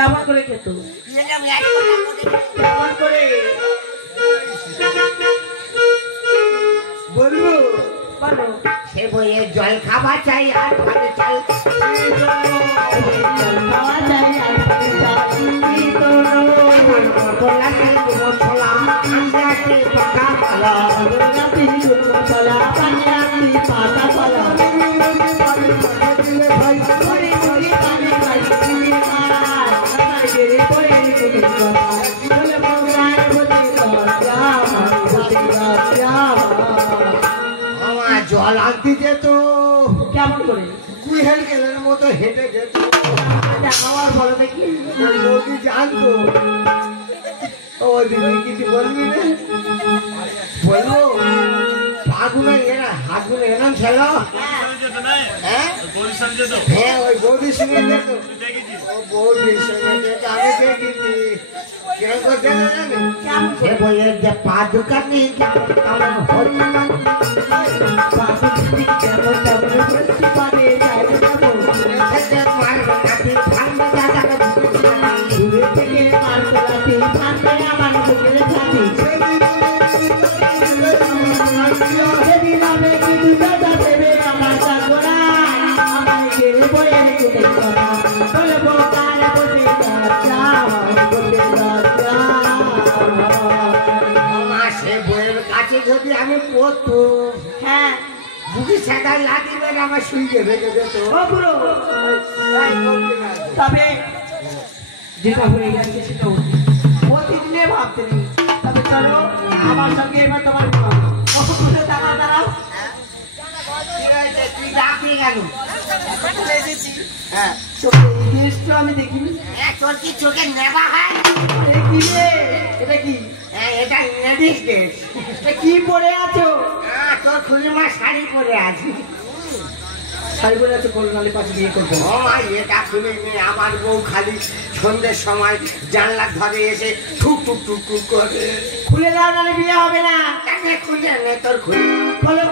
কেমন করে খেত? কেমন করে বলবো? বলো। সে বইয়ে জল খাওয়া চাই আর ভালো চাল, জল খাওয়া চাই আর ভালো চাল, মশলা আন্দাজে পাকা কলা, মশলা পানি পাতা কলা, জল আনতে যেত কেমন করে? কুইহেল গেলের মতো হেঁটে যেত। খাওয়ার বলো দেখি। বৌদি জানতো। ও দিদি কিছু বলবি না? বলবো ফাগুনে এরা হাগুনে এরম ছিল। হ্যাঁ ওই বৌদির সঙ্গে যেত। ও বৌদির সঙ্গে যেত, আমি দেখেছি। কিরকম করতে জানেন? সে বইয়ের যে পা দোকানে কেমন যদি আমি পড়তো, হ্যাঁ বুকে সাদা লাগিয়ে আমার শুইতে ভেজে যেত। তবে যেটা হয়ে গেছে সেটা প্রতিদিনে ভাবতে নেই। তবে চলো আমার সঙ্গে এবার তোমার দাঁড়াও। তুই ডাকি গেল? হ্যাঁ আমি দেখিনি। তোর কি চোখে নেবা হয়? এটা কি? এটা লেডিস ড্রেস। কি পরে আছো? তোর খুলি মা শাড়ি পরে আছি। শাড়ি পরে আছো? কল্যাণী পাশে বিয়ে করবো। ও মা এটা খুলে নিয়ে আমার বউ খালি সন্ধ্যের সময় জানলার ঘরে এসে ঠুক টুক টুক টুক করে। খুলে দাও নাহলে বিয়ে হবে না। খুলে নে তোর খুলে বলো।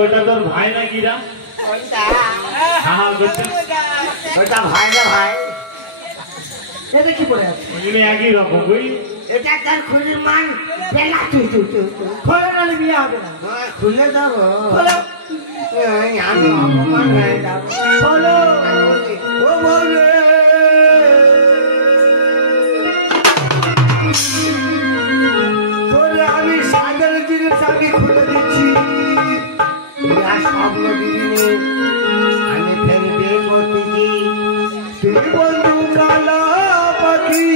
ওইটা তোর ভাই না কিরা? ওটা ভাই না ভাই। এটা কি পরে আছে? একই রকম বুঝি। এটা তার খুলির মান বেলা তুই খোলো নাহলে বিয়ে হবে না। খুলে দেবো। খোলো। আমি অপমান হয়ে যাবো। খোলো। ও বলে তোরে আমি সাগর জিনিস আমি খুলে দিচ্ছি। স্বপ্ন দিনে আমি ফের বিয়ে করতেছি। তুই বন্ধু কালা পাখি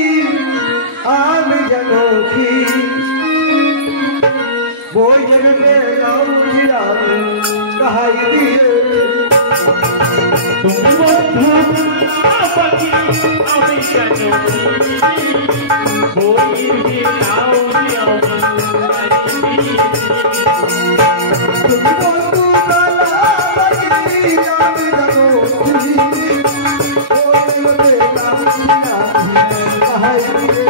আমি যেন কি বই যাবে কাহাই দিয়ে তুমি বন্ধু পাখি আমি কেন তুমি বন্ধু কালা পাখি আমি যেন কি বই যাবে কাহাই দিয়ে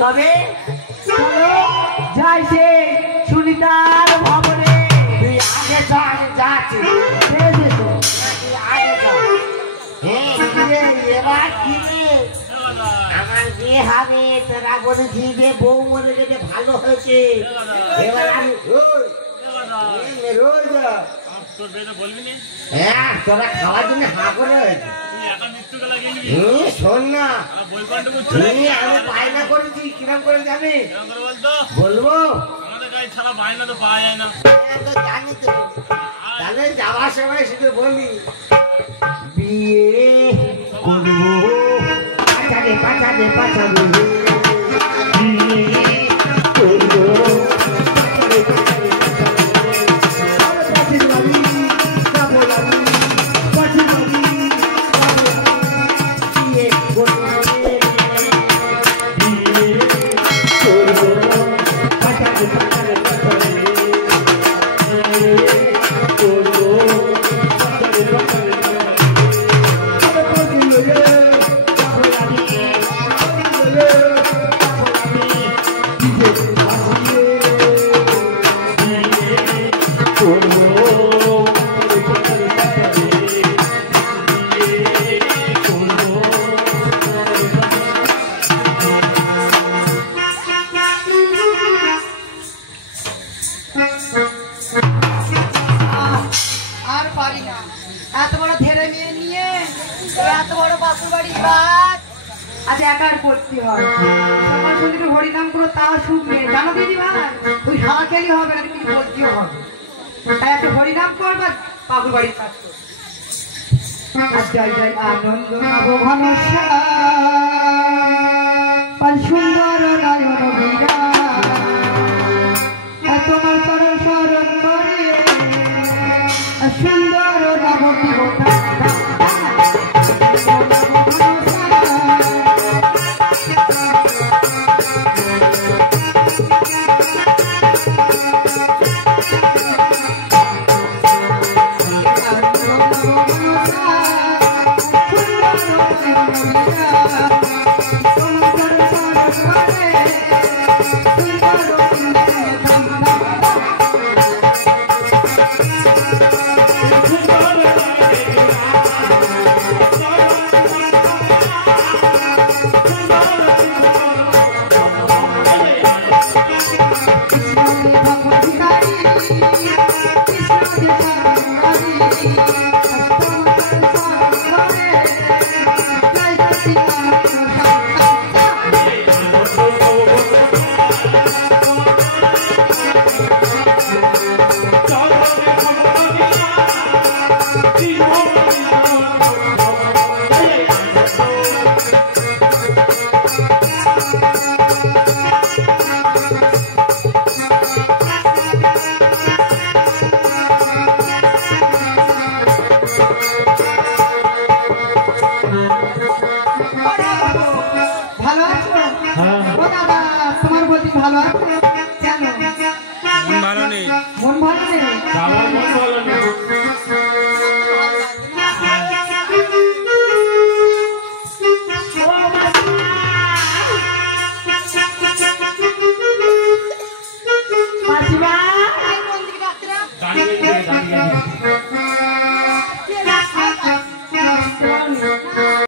তবে চলো যাই সে সুনিতার ভবনে। তুই আগে যা, আমি যাচ্ছি। আগে যা। এবার কি রে? আমার বিয়ে বিয়ে হবে তোরা বলেছি যে বউ মরে গেলে ভালো হয়েছে এবার আমি রোজ তোর বেটা বলবি না হ্যাঁ তোরা খাওয়ার জন্য হা করে হয়েছে তুই একা মৃত্যু গেলা গেলি শোন না বই কন্ড করছিস তুমি আমি বায়না করেছি কিরম করে জানি কেমন করে বলতো বলবো আমাদের গায়ে ছাড়া বাইনা তো পাওয়া যায় না হ্যাঁ, তো জানি তো তাহলে যাওয়ার সময় শুধু বলি বিয়ে করবো পাচারে পাচারে পাচারে বিয়ে করবো পাচারে পাচারে আরে পাচির বাড়ি যাবো আমি পাচির বাড়ি যাবো আমি বিয়ে করবো বিয়ে করবো পাচারে পাচারে পাচারে আর পারি না এত বড় ধেরে মেয়ে নিয়ে এত বড় বাপুর বাড়ি বাদ আজ একার করতে হয় সকাল সন্ধ্যে হরিনাম করে তাও সুখ নেই জানো দিদি ভাই তুই হাওয়া খেলি হবে না কিছু বলতেও হবে তাই এত হরিনাম করবা বাপুর বাড়ির কাজ কর জয় জয় আনন্দ নব ঘনশ্যাম পাল সুন্দর নয়ন বীরা তোমার চরণ শরণ করে সুন্দর নবকী হোতা মন ভালো নেই মন ভালো নেই আমার মন ভালো নেই